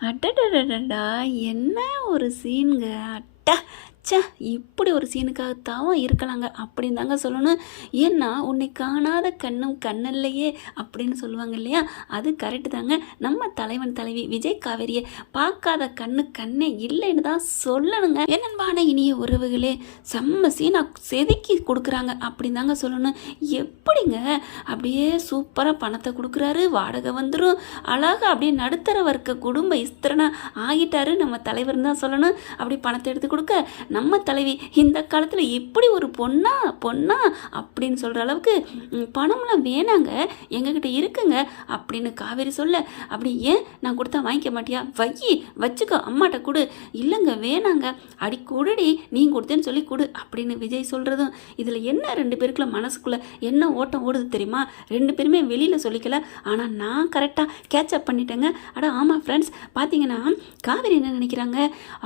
அடடடடா என்ன ஒரு சீனுங்க அட்டா ச்சே இப்படி ஒரு சீனுக்காகத்தான் இருக்கலாங்க அப்படின்னு தாங்க சொல்லணும். ஏன்னா உன்னை காணாத கண்ணும் கண்ணில்லையே அப்படின்னு சொல்லுவாங்க இல்லையா? அது கரெக்டு தாங்க. நம்ம தலைவன் தலைவி விஜய் காவேரியை பார்க்காத கண்ணு கண்ணே இல்லைன்னு தான் சொல்லணுங்க. என்னன்பான இனிய உறவுகளே செம்ம சீனா செதுக்கி கொடுக்குறாங்க அப்படின்னு தாங்க சொல்லணும். எப்படிங்க? அப்படியே சூப்பராக பணத்தை கொடுக்குறாரு வாடகை வந்துடும் அழகாக அப்படியே நடுத்தர வர்க்க குடும்ப இஸ்திரனா ஆகிட்டாரு நம்ம தலைவர்னு தான் சொல்லணும். அப்படி பணத்தை எடுத்து கொடுக்க நம்ம தலைவி இந்த காலத்தில் இப்படி ஒரு பொண்ணா பொண்ணா அப்படின்னு சொல்கிற அளவுக்கு பணம்லாம் வேணாங்க எங்ககிட்ட இருக்குங்க அப்படின்னு காவேரி சொல்ல அப்படி ஏன் நான் கொடுத்தா வாங்கிக்க மாட்டியா? வையி வச்சுக்கோ அம்மாட்ட கொடு. இல்லைங்க வேணாங்க. அடி கொடுடி நீ கொடுத்தேன்னு சொல்லி கொடு அப்படின்னு விஜய் சொல்கிறதும் இதில் என்ன ரெண்டு பேருக்குள்ள மனசுக்குள்ளே என்ன ஓட்டம் ஓடுது தெரியுமா? ரெண்டு பேருமே வெளியில் சொல்லிக்கல. ஆனால் நான் கரெக்டாக கேட்சப் பண்ணிட்டேங்க. அட ஆமாம் ஃப்ரெண்ட்ஸ் பார்த்தீங்கன்னா காவேரி என்ன நினைக்கிறாங்க?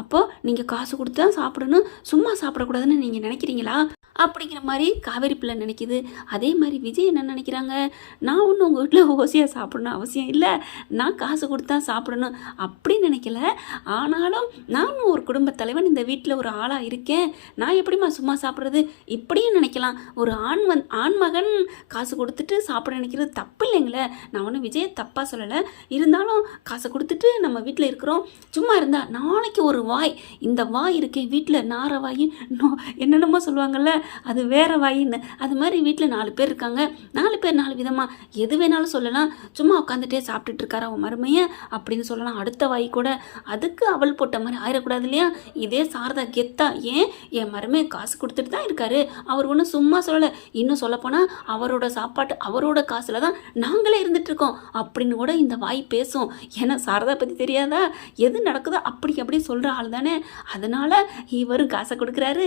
அப்போது நீங்கள் காசு கொடுத்து தான் சாப்பிடணும். சும்மா சாப்பிடக்கூடாதுன்னு நீங்கள் நினைக்கிறீங்களா? அப்படிங்கிற மாதிரி காவேரி பிள்ளை நினைக்குது. அதே மாதிரி விஜய் என்ன நினைக்கிறாங்க? நான் ஒன்றும் உங்கள் வீட்டில் ஓசியாக சாப்பிடணும் அவசியம் இல்லை. நான் காசு கொடுத்தா சாப்பிடணும் அப்படி நினைக்கல. ஆனாலும் நானும் ஒரு குடும்ப தலைவன் இந்த வீட்டில் ஒரு ஆளாக இருக்கேன். நான் எப்படிம்மா சும்மா சாப்பிட்றது? இப்படியும் நினைக்கலாம். ஒரு ஆண் வந் ஆண் மகன் காசு கொடுத்துட்டு சாப்பிட நினைக்கிறது தப்பு இல்லைங்களே. நான் ஒன்றும் விஜயை தப்பாக சொல்லலை. இருந்தாலும் காசை கொடுத்துட்டு நம்ம வீட்டில் இருக்கிறோம். சும்மா இருந்தால் நாளைக்கு ஒரு வாய். இந்த வாய் இருக்கே வீட்டில் நார வாய் நோ என்னென்னமோ சொல்லுவாங்கள்ல அது வேற வாயின்னு. அது மாதிரி வீட்டில் நாலு பேர் இருக்காங்க. நாலு பேர் நாலு விதமாக எது வேணாலும் சொல்லலாம். சும்மா உட்காந்துட்டே சாப்பிட்டுட்டு இருக்காரு அவன் மருமைய அப்படின்னு சொல்லலாம். அடுத்த வாய் கூட. அதுக்கு அவள் போட்ட மாதிரி ஆயிடக்கூடாது இல்லையா? இதே சாரதா கெத்தா. ஏன்? என் மருமையை காசு கொடுத்துட்டு தான் இருக்காரு. அவர் ஒன்றும் சும்மா சொல்லலை. இன்னும் சொல்லப்போனால் அவரோட சாப்பாட்டு அவரோட காசில் தான் நாங்களே இருந்துட்டு இருக்கோம். அப்படின்னு கூட இந்த வாய் பேசும். ஏன்னா சாரதா பற்றி தெரியாதா? எது நடக்குதோ அப்படி அப்படி சொல்கிற ஆள் தானே. அதனால் இவரும் காசை கொடுக்குறாரு.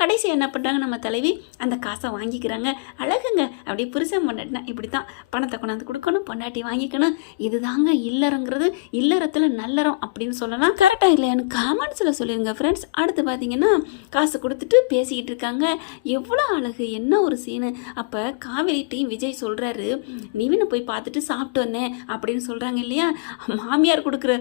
கடைசி என்ன பண்ணுறாங்க நம்ம தலைவி அந்த காசை வாங்கிக்கிறாங்க. அழகுங்க. அப்படி புருஷன் பொண்டாட்டினா இப்படி தான் பணத்தை கொண்டாந்து கொடுக்கணும் பொண்டாட்டி வாங்கிக்கணும். இதுதாங்க இல்லறங்கிறது. இல்லறத்தில் நல்லறம் அப்படின்னு சொல்லலாம். கரெக்டாக இல்லையான்னு காமெண்ட்ஸில் சொல்லிடுங்க ஃப்ரெண்ட்ஸ் அடுத்து பார்த்தீங்கன்னா காசு கொடுத்துட்டு பேசிக்கிட்டு இருக்காங்க. எவ்வளோ அழகு என்ன ஒரு சீனு அப்போ காவேரிட்டையும் விஜய் சொல்கிறாரு நிவினை போய் பார்த்துட்டு சாப்பிட்டு வந்தேன் அப்படின்னு சொல்கிறாங்க இல்லையா? மாமியார் கொடுக்குற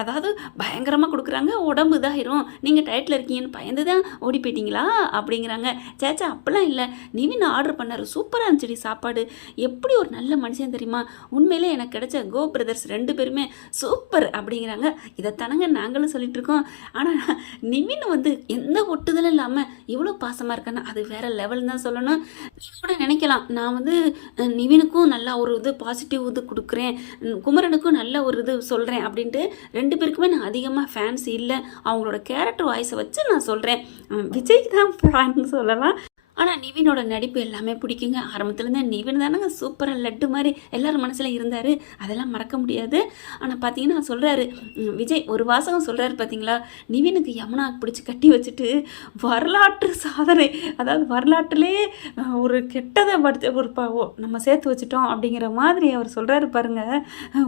அதாவது பயங்கரமாக கொடுக்குறாங்க. உடம்பு இதாகிரும் நீங்கள் டயட்டில் இருக்கீங்கன்னு பயந்து தான் ஓடி போயிட்டீங்களா? அப்படிங்கிறாங்க. சேச்சா அப்பெல்லாம் இல்லை. நிவின் ஆர்டர் பண்ணார் சூப்பராக இருந்துச்சுடி சாப்பாடு. எப்படி ஒரு நல்ல மனுஷன் தெரியுமா? உண்மையிலே எனக்கு கிடைச்ச கோ பிரதர்ஸ் ரெண்டு பேருமே சூப்பர் அப்படிங்கிறாங்க. இதை நாங்களும் சொல்லிட்டு இருக்கோம். ஆனால் நிவின் வந்து எந்த ஒட்டுதலும் இல்லாமல் இவ்வளோ பாசமாக இருக்கான்னு அது வேற லெவல் தான் சொல்லணும். கூட நினைக்கலாம். நான் வந்து நிவினுக்கும் நல்லா ஒரு இது பாசிட்டிவ் இது கொடுக்குறேன். குமரனுக்கும் நல்ல ஒரு இது சொல்கிறேன் அப்படின்ட்டு ரெண்டு பேருக்குமே நான் அதிகமாக ஃபேன்ஸ் இல்லை. அவங்களோட கேரக்டர் வாய்ஸை வச்சு நான் சொல்கிறேன் விஜய்க்கு தான் ஃபேன் சொல்லலாம். ஆனால் நிவினோட நடிப்பு எல்லாமே பிடிக்குங்க. ஆரம்பத்துலேருந்து நிவின் தானங்க சூப்பராக லட்டு மாதிரி எல்லாரும் மனசில் இருந்தார். அதெல்லாம் மறக்க முடியாது. ஆனால் பார்த்தீங்கன்னா சொல்கிறாரு விஜய் ஒரு வாசகம் சொல்கிறாரு பார்த்தீங்களா நிவினுக்கு யமுனா பிடிச்சி கட்டி வச்சுட்டு வரலாற்று சாதனை அதாவது வரலாற்றிலே ஒரு கெட்டதை படுத்த ஒரு ப ஓ, நம்ம சேர்த்து வச்சுட்டோம் அப்படிங்கிற மாதிரி அவர் சொல்கிறாரு பாருங்கள்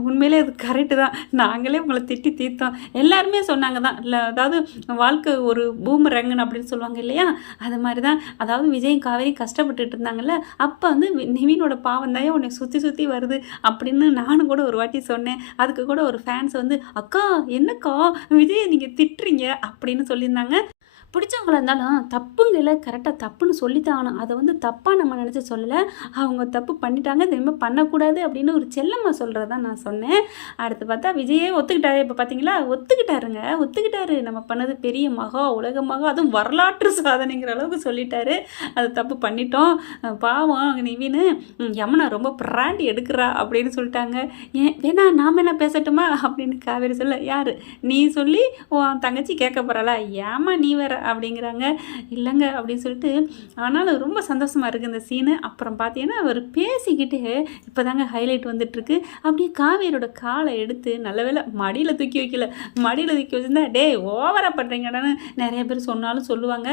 உண்மையிலே அது கரெக்டு தான். நாங்களே உங்களை திட்டி தீர்த்தோம். எல்லாருமே சொன்னாங்க தான். இல்லை அதாவது வாழ்க்கை ஒரு பூம் ரங்கன் அப்படின்னு சொல்லுவாங்க இல்லையா? அது மாதிரி தான். அதாவது விஜயும் காவேரி கஷ்டப்பட்டுட்டு இருந்தாங்கல்ல அப்போ வந்து நிவினோட பாவம் தான் உன்னை சுற்றி சுற்றி வருது அப்படின்னு நானும் கூட ஒரு வாட்டி சொன்னேன். அதுக்கு கூட ஒரு ஃபேன்ஸ் வந்து அக்கா என்னக்கா விஜயை நீங்கள் திட்டுறீங்க? அப்படின்னு சொல்லியிருந்தாங்க. பிடிச்சவங்களா இருந்தாலும் தப்புங்கல கரெக்டாக தப்புன்னு சொல்லித்தான் ஆகணும். அதை வந்து தப்பாக நம்ம நினச்சி சொல்லலை. அவங்க தப்பு பண்ணிட்டாங்க திரும்ப பண்ணக்கூடாது அப்படின்னு ஒரு செல்லம்மா சொல்கிறதா நான் சொன்னேன். அடுத்து பார்த்தா விஜயே ஒத்துக்கிட்டாரு. இப்போ பார்த்தீங்களா? ஒத்துக்கிட்டாருங்க. ஒத்துக்கிட்டாரு. நம்ம பண்ணது பெரிய மகா உலக மகா அதுவும் வரலாற்று சாதனைங்கிற அளவுக்கு சொல்லிட்டாரு. அது தப்பு பண்ணிட்டோம். பாவம் நிவின்னு யமுனா ரொம்ப பிராண்டி எடுக்கிறா அப்படின்னு சொல்லிட்டாங்க. ஏன் வேணா நாம் என்ன பேசட்டுமா? அப்படின்னு காவேரி சொல்ல யார்? நீ சொல்லி உன் தங்கச்சி கேட்க போகிறாளா ஏமா நீ வேற அப்படிங்கிறாங்க. இல்லைங்க அப்படின்னு சொல்லிட்டு ஆனாலும் ரொம்ப சந்தோஷமாக இருக்குது இந்த சீனு அப்புறம் பார்த்தீங்கன்னா அவர் பேசிக்கிட்டே இப்போ தாங்க ஹைலைட் வந்துட்டுருக்கு. அப்படியே காவேரியோட காலை எடுத்து நல்லவேளை மடியில் தூக்கி வைக்கல. மடியில் தூக்கி வச்சிருந்தா டே ஓவராக பண்ணுறீங்கடான்னு நிறைய பேர் சொன்னாலும் சொல்லுவாங்க.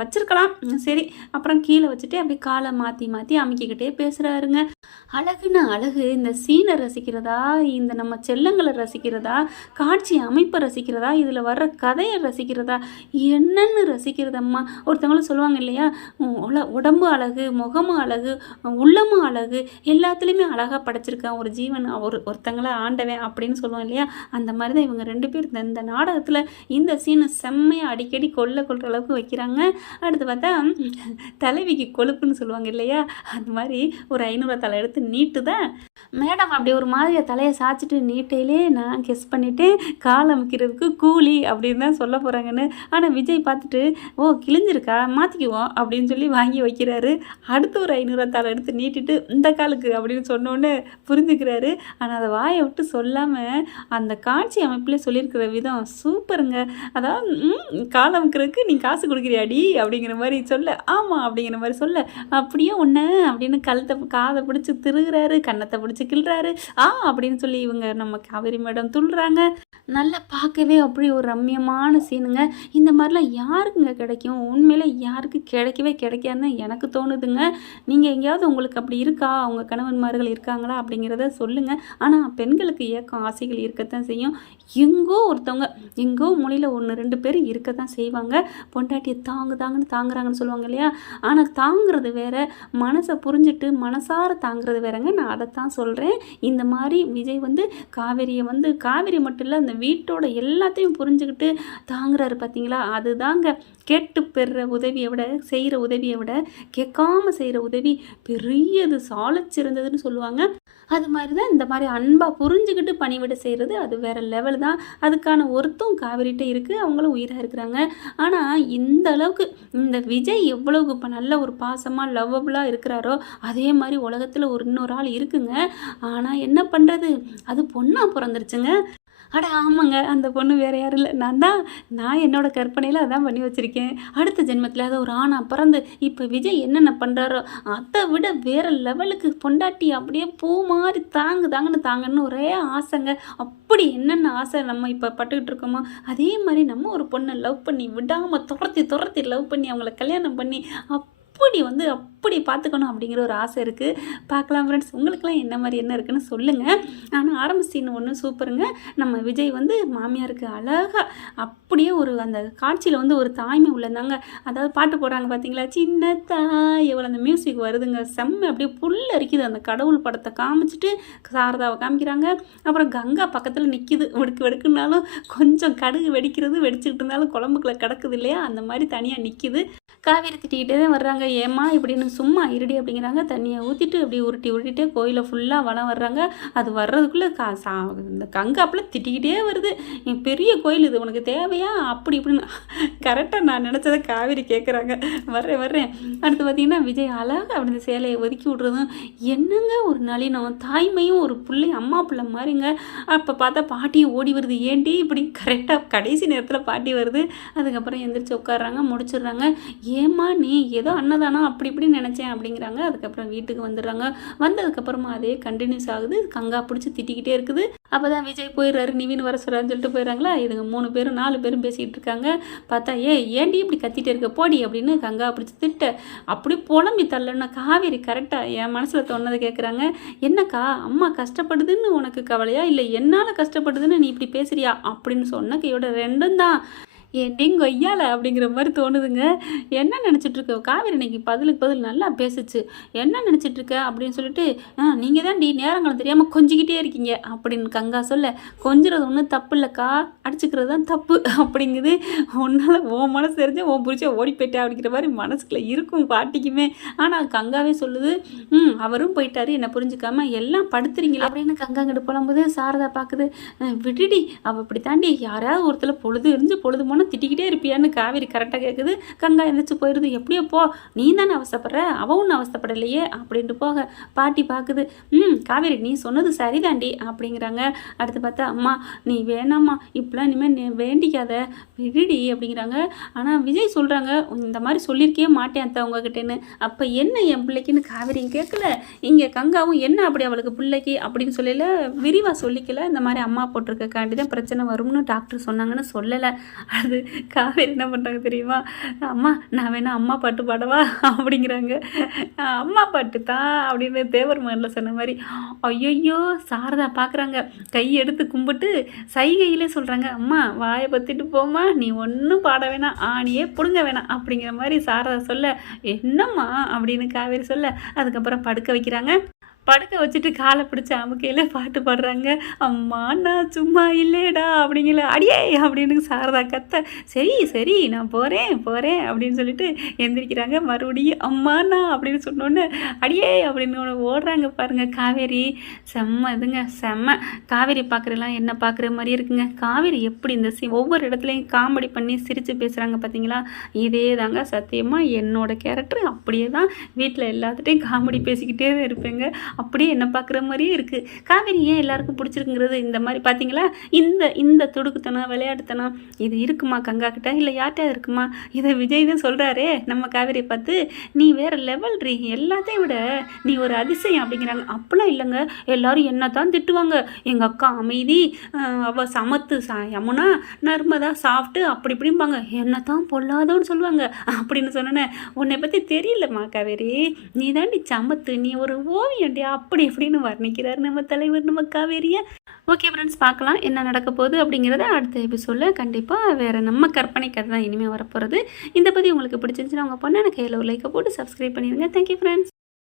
வச்சுருக்கலாம். சரி. அப்புறம் கீழே வச்சுட்டு அப்படியே காலை மாற்றி மாற்றி அமைக்கிக்கிட்டே பேசுகிறாருங்க அழகுன அழகு இந்த சீனை ரசிக்கிறதா இந்த நம்ம செல்லங்களை ரசிக்கிறதா காட்சி அமைப்பை ரசிக்கிறதா இதில் வர்ற கதையை ரசிக்கிறதா என்னென்னு ரசிக்கிறதம்மா. ஒருத்தவங்களும் சொல்லுவாங்க இல்லையா உல உடம்பு அழகு முகமும் அழகு உள்ளமும் அழகு எல்லாத்துலேயுமே அழகாக படைச்சிருக்கான் ஒரு ஜீவன் ஒரு ஒருத்தங்களை ஆண்டவன் அப்படின்னு சொல்லுவோம் இல்லையா. அந்த மாதிரி தான் இவங்க ரெண்டு பேர் இந்த- இந்த நாடகத்தில் இந்த சீனை செம்மையாக அடிக்கடி கொல்ல கொள்கிற அளவுக்கு வைக்கிறாங்க. அடுத்து பார்த்தா தலைவிக்கு கொழுப்புன்னு சொல்லுவாங்க இல்லையா. அந்த மாதிரி ஒரு ஐநூறு தலை எடுத்து நீட்டு தான் மேடம் அப்படி ஒரு மாதிரியை தலையை சாய்ச்சிட்டு நீட்டையிலே நான் கெஸ் பண்ணிவிட்டு கால் அமைக்கிறதுக்கு கூலி அப்படின்னு தான் சொல்ல போகிறாங்கன்னு ஆனால் விஜய் பார்த்துட்டு ஓ கிழிஞ்சிருக்கா? மாற்றிக்குவோம் அப்படின்னு சொல்லி வாங்கி வைக்கிறாரு. அடுத்து ஒரு ஐநூறுவா தலை எடுத்து நீட்டிட்டு இந்த காலுக்கு அப்படின்னு சொன்னோன்னே புரிஞ்சுக்கிறாரு. ஆனால் அதை வாயை விட்டு சொல்லாமல் அந்த காட்சி அமைப்பில் சொல்லியிருக்கிற விதம் சூப்பருங்க. அதாவது கால் அமைக்கிறதுக்கு நீ காசு கொடுக்குறியாடி? அப்படிங்கிற மாதிரி சொல்ல ஆமாம் அப்படிங்கிற மாதிரி சொல்ல அப்படியே ஒன்று அப்படின்னு கழுத்தை காதை பிடிச்சி திருகிறாரு கன்னத்தை பிடிச்சி கிள்றாரு ஆ அப்படின்னு சொல்லி இவங்க நம்ம காவேரி மேடம் துள்ளுறாங்க. நல்லா பார்க்கவே அப்படி ஒரு ரம்மியமான சீனுங்க. இந்த மாதிரிலாம் யாருக்குங்க கிடைக்கும்? உண்மையில் யாருக்கு கிடைக்கவே கிடைக்காதுன்னு எனக்கு தோணுதுங்க. நீங்கள் எங்கேயாவது உங்களுக்கு அப்படி இருக்கா? அவங்க கணவன்மார்கள் இருக்காங்களா? அப்படிங்கிறத சொல்லுங்கள் ஆனால் பெண்களுக்கு ஏக்கம் ஆசைகள் இருக்கத்தான் செய்யும். எங்கோ ஒருத்தவங்க எங்கோ மொழியில் ஒன்று ரெண்டு பேர் இருக்க தான் செய்வாங்க. பொண்டாட்டியை தாங்கு தாங்குன்னு தாங்குறாங்கன்னு சொல்லுவாங்க இல்லையா? ஆனால் தாங்கிறது வேற மனசை புரிஞ்சுட்டு மனசார தாங்குறது வேறங்க. நான் அதைத்தான் சொல்கிறேன் சொல்கிறேன் இந்த மாதிரி விஜய் வந்து காவேரியை வந்து காவேரி மட்டும் இல்லை அந்த வீட்டோட எல்லாத்தையும் புரிஞ்சுக்கிட்டு தாங்குறாரு பார்த்தீங்களா அதுதாங்க கேட்டு பெறுற உதவியை விட செய்கிற உதவியை விட கேட்காம செய்கிற உதவி பெரியது சாலச்சிறந்ததுன்னு சொல்லுவாங்க. அது மாதிரி தான் இந்த மாதிரி அன்பாக புரிஞ்சுக்கிட்டு பணிவிட செய்கிறது அது வேறு லெவல் தான். அதுக்கான ஒருத்தம் காவிரிட்டே இருக்குது அவங்களும் உயிராக இருக்கிறாங்க. ஆனால் இந்த அளவுக்கு இந்த விஜய் எவ்வளவுக்கு இப்போ நல்ல ஒரு பாசமாக லவ்வபுளாக இருக்கிறாரோ அதே மாதிரி உலகத்தில் ஒரு இன்னொரு ஆள் இருக்குங்க. ஆனால் என்ன பண்ணுறது அது பொண்ணாக பிறந்துருச்சுங்க. அட ஆமாங்க. அந்த பொண்ணு வேறு யாரும் இல்லை. நான் தான் நான் என்னோட கற்பனையில் அதான் பண்ணி வச்சுருக்கேன். அடுத்த ஜென்மத்தில் அது ஒரு ஆணா பிறந்து இப்போ விஜய் என்னென்ன பண்ணுறாரோ அதை விட வேற லெவலுக்கு பொண்டாட்டி அப்படியே பூ மாதிரி தாங்கு தாங்கன்னு தாங்கன்னு ஒரே ஆசைங்க. அப்படி என்னென்ன ஆசை நம்ம இப்போ பட்டுக்கிட்டு இருக்கோமோ அதே மாதிரி நம்ம ஒரு பொண்ணை லவ் பண்ணி விடாமல் துரத்தி துரத்தி லவ் பண்ணி அவங்கள கல்யாணம் பண்ணி அப்படி வந்து அப்படி பார்த்துக்கணும் அப்படிங்கிற ஒரு ஆசை இருக்குது பார்க்கலாம் ஃப்ரெண்ட்ஸ் உங்களுக்குலாம் என்ன மாதிரி என்ன இருக்குன்னு சொல்லுங்கள் ஆனால் ஆரம்ப சீன் ஒன்று சூப்பருங்க நம்ம விஜய் வந்து மாமியாருக்கு அழகாக அப்படியே ஒரு அந்த காட்சியில் வந்து ஒரு தாய்மை உள்ளதாங்க அதாவது பாட்டு போடுறாங்க பார்த்தீங்களா சின்ன தாய். எவ்வளோ அந்த மியூசிக் வருதுங்க. செம்ம அப்படியே புல் அரிக்குது. அந்த கடவுள் படத்தை காமிச்சிட்டு சாரதாவை காமிக்கிறாங்க. அப்புறம் கங்கா பக்கத்தில் நிற்கிது வெடுக்கு வெடுக்குனாலும் கொஞ்சம் கடுகு வெடிக்கிறது வெடிச்சுக்கிட்டு இருந்தாலும் குழம்புக்குள்ளே கிடக்குது இல்லையா? அந்த மாதிரி தனியாக நிற்கிது காவேரி திட்டிக்கிட்டே தான் வர்றாங்க. ஏம்மா இப்படின்னு சும்மா இருடி அப்படிங்கிறாங்க. தண்ணியை ஊற்றிட்டு அப்படி உருட்டி உருட்டிட்டு கோயிலை ஃபுல்லாக வளம் வர்றாங்க. அது வர்றதுக்குள்ளே கா சா இந்த கங்காப்பில் திட்டிக்கிட்டே வருது. என் பெரிய கோயில் இது. உனக்கு தேவையா? அப்படி இப்படின்னு. கரெக்டாக நான் நினச்சதை காவேரி கேட்குறாங்க வர்றேன் வர்றேன். அடுத்து பார்த்தீங்கன்னா விஜய் அழகாக அப்படி இந்த சேலையை ஒதுக்கி விட்றதும் என்னங்க ஒரு நளினம்? தாய்மையும் ஒரு பிள்ளை அம்மா பிள்ளை மாதிரிங்க. அப்போ பார்த்தா பாட்டியும் ஓடி வருது. ஏண்டி இப்படி? கரெக்டாக கடைசி நேரத்தில் பாட்டி வருது. அதுக்கப்புறம் எந்திரிச்சு உட்காடுறாங்க முடிச்சிடுறாங்க. ஏம்மா நீ ஏதோ அன்னதானம் அப்படி இப்படி நினச்சேன் அப்படிங்கிறாங்க. அதுக்கப்புறம் வீட்டுக்கு வந்துடுறாங்க. வந்ததுக்கப்புறமா அதே கண்டினியூஸ் ஆகுது. கங்கா பிடிச்சி திட்டிக்கிட்டே இருக்குது. அப்போ தான் விஜய் போயிடுறாரு. நிவின் வர சொல்கிறான்னு சொல்லிட்டு போயிடுறாங்களா? இதுங்க மூணு பேரும் நாலு பேரும் பேசிக்கிட்டு இருக்காங்க. பார்த்தா ஏ ஏண்டி இப்படி கத்திட்டே இருக்க? போடி அப்படின்னு கங்கா பிடிச்சி திட்ட. அப்படி புலம்பி தள்ளன காவேரி கரெக்டாக என் மனசில் தோணுதை கேட்குறாங்க என்னக்கா அம்மா கஷ்டப்படுதுன்னு உனக்கு கவலையா? இல்லை என்னால் கஷ்டப்படுதுன்னு நீ இப்படி பேசுறியா? அப்படின்னு சொன்ன கையோட ரெண்டும் தான். ஏண்டி கொய்யால அப்படிங்கிற மாதிரி தோணுதுங்க. என்ன நினச்சிட்ருக்க காவேரி இன்னைக்கு பதிலுக்கு பதில் நல்லா பேசுச்சு. என்ன நினச்சிட்டு இருக்க? அப்படின்னு சொல்லிட்டு நீங்கள் தான் டி நேரங்களும் தெரியாமல் கொஞ்சிக்கிட்டே இருக்கீங்க. அப்படின்னு கங்கா சொல்ல கொஞ்சிறது ஒன்றும் தப்பு இல்லைக்கா. அடிச்சுக்கிறது தான் தப்பு. அப்படிங்குது. உன்னால் உன் மனசு தெரிஞ்சு உன் புரிச்ச ஓடி போயிட்டா அப்படிங்கிற மாதிரி மனசுக்குள்ள இருக்கும் பாட்டிக்குமே. ஆனால் கங்காவே சொல்லுது ம் அவரும் போயிட்டாரு. என்னை புரிஞ்சுக்காம எல்லாம் படுத்துறீங்களா. அப்படின்னு கங்கா கிட்ட புலம்புது. சாரதா பார்க்குது விடுடி. அவள் இப்படி தாண்டி யாராவது ஒருத்தர் பொழுது எரிஞ்சு பொழுது போனால் திட்டிக்கிட்டே இருப்பியான்னு காவேரி கரெக்டாக கேட்குது கங்கா எந்திரிச்சு போயிடுது எப்படியோ போ. நீ தானே அவசப்படுற அவ ஒன்றும் அவஸ்தைப்படலையே அப்படின்ட்டு போக பாட்டி பார்க்குது ம் காவேரி நீ சொன்னது சரிதாண்டி அப்படிங்கிறாங்க. அடுத்து பார்த்தா அம்மா நீ வேணாம்மா. இப்படிலாம் இனிமேல் நீ வேண்டிக்காத. விடுடி அப்படிங்கிறாங்க. ஆனால் விஜய் சொல்கிறாங்க இந்த மாதிரி சொல்லியிருக்கே மாட்டேன் அத்தை உங்ககிட்டேன்னு. அப்போ என்ன என் பிள்ளைக்குன்னு காவேரியும் கேட்கல இங்கே கங்காவும் என்ன அப்படி அவளுக்கு பிள்ளைக்கு? அப்படின்னு சொல்லல விரிவாக சொல்லிக்கல. இந்த மாதிரி அம்மா போட்டிருக்கக்காண்டி தான் பிரச்சனை வரும்னு டாக்டர் சொன்னாங்கன்னு சொல்லலை. அது அது காவேரி என்ன பண்ணுறாங்க தெரியுமா? அம்மா நான் வேணா அம்மா பாட்டு பாடவா? அப்படிங்கிறாங்க. அம்மா பாட்டு தான் அப்படின்னு தேவர் மகனில் சொன்ன மாதிரி ஐயோ சாரதா பார்க்குறாங்க கை எடுத்து கும்பிட்டு சைகையிலே சொல்கிறாங்க அம்மா வாயை பற்றிட்டு போம்மா நீ ஒன்றும் பாட வேணாம் ஆணியே பிடுங்க வேணாம் அப்படிங்கிற மாதிரி சாரதா சொல்ல என்னம்மா? அப்படின்னு காவேரி சொல்ல அதுக்கப்புறம் படுக்க வைக்கிறாங்க. படுக்க வச்சுட்டு காலை பிடிச்ச அமுக்கையில் பாட்டு பாடுறாங்க. அம்மா நான் சும்மா இல்லைடா அப்படிங்கல. அடியே அப்படின்னு சாரதா கத்த சரி சரி நான் போகிறேன் போகிறேன் அப்படின்னு சொல்லிட்டு எந்திரிக்கிறாங்க. மறுபடியும் அம்மாண்ணா அப்படின்னு சொன்னோன்னே அடியே அப்படின்னு ஒன்று ஓடுறாங்க பாருங்கள் காவேரி செம்ம இதுங்க செம்ம. காவேரி பார்க்குறலாம் என்ன பார்க்குற மாதிரி இருக்குங்க. காவேரி எப்படி இந்த சி ஒவ்வொரு இடத்துலையும் காமெடி பண்ணி சிரித்து பேசுகிறாங்க பார்த்தீங்களா இதே தாங்க சத்தியமாக என்னோட கேரக்டர் அப்படியே தான் வீட்டில் எல்லாத்துட்டையும் காமெடி பேசிக்கிட்டே இருப்பேங்க. அப்படியே என்ன பார்க்குற மாதிரியே இருக்குது காவேரி ஏன் எல்லாருக்கும் பிடிச்சிருக்குங்கிறது இந்த மாதிரி பார்த்தீங்களா? இந்த இந்த துடுக்குத்தனம் விளையாட்டுத்தனம் இது இருக்குமா கங்கா கிட்ட? இல்லை யார்கிட்ட இருக்குமா? இதை விஜய் தான் சொல்கிறாரே நம்ம காவேரியை பார்த்து நீ வேறு லெவல் ரீ எல்லாத்தையும் விட நீ ஒரு அதிசயம் அப்படிங்கிறாங்க. அப்படிலாம் இல்லைங்க. எல்லாரும் என்ன தான் திட்டுவாங்க. எங்கள் அக்கா அமைதி அவள் சமத்து சா யமுனா நர்மதா சாஃப்ட்டு அப்படி இப்படிம்பாங்க. என்ன தான் பொல்லாதோன்னு சொல்லுவாங்க. அப்படின்னு சொன்னேன். உன்னை பற்றி தெரியலம்மா காவேரி. நீ தாண்டி சமத்து. நீ ஒரு ஓவியண்டி அப்படி இப்படின்னு வர்ணிக்கிறார் நம்ம தலைவர் நம்ம காவேரியை. ஓகே ஃப்ரெண்ட்ஸ் பார்க்கலாம் என்ன நடக்க போகுது அப்படிங்கிறத அடுத்த எபிசோடில் கண்டிப்பாக வேறு நம்ம கற்பனை கதை தான் இனிமேல் வரப்போகிறது இந்த பற்றி உங்களுக்கு பிடிச்சிருந்துச்சுன்னா உங்கள் பொண்ணு எனக்கு கையில் ஒரு லைக்கை போட்டு சப்ஸ்கிரைப் பண்ணிடுங்க. Thank you friends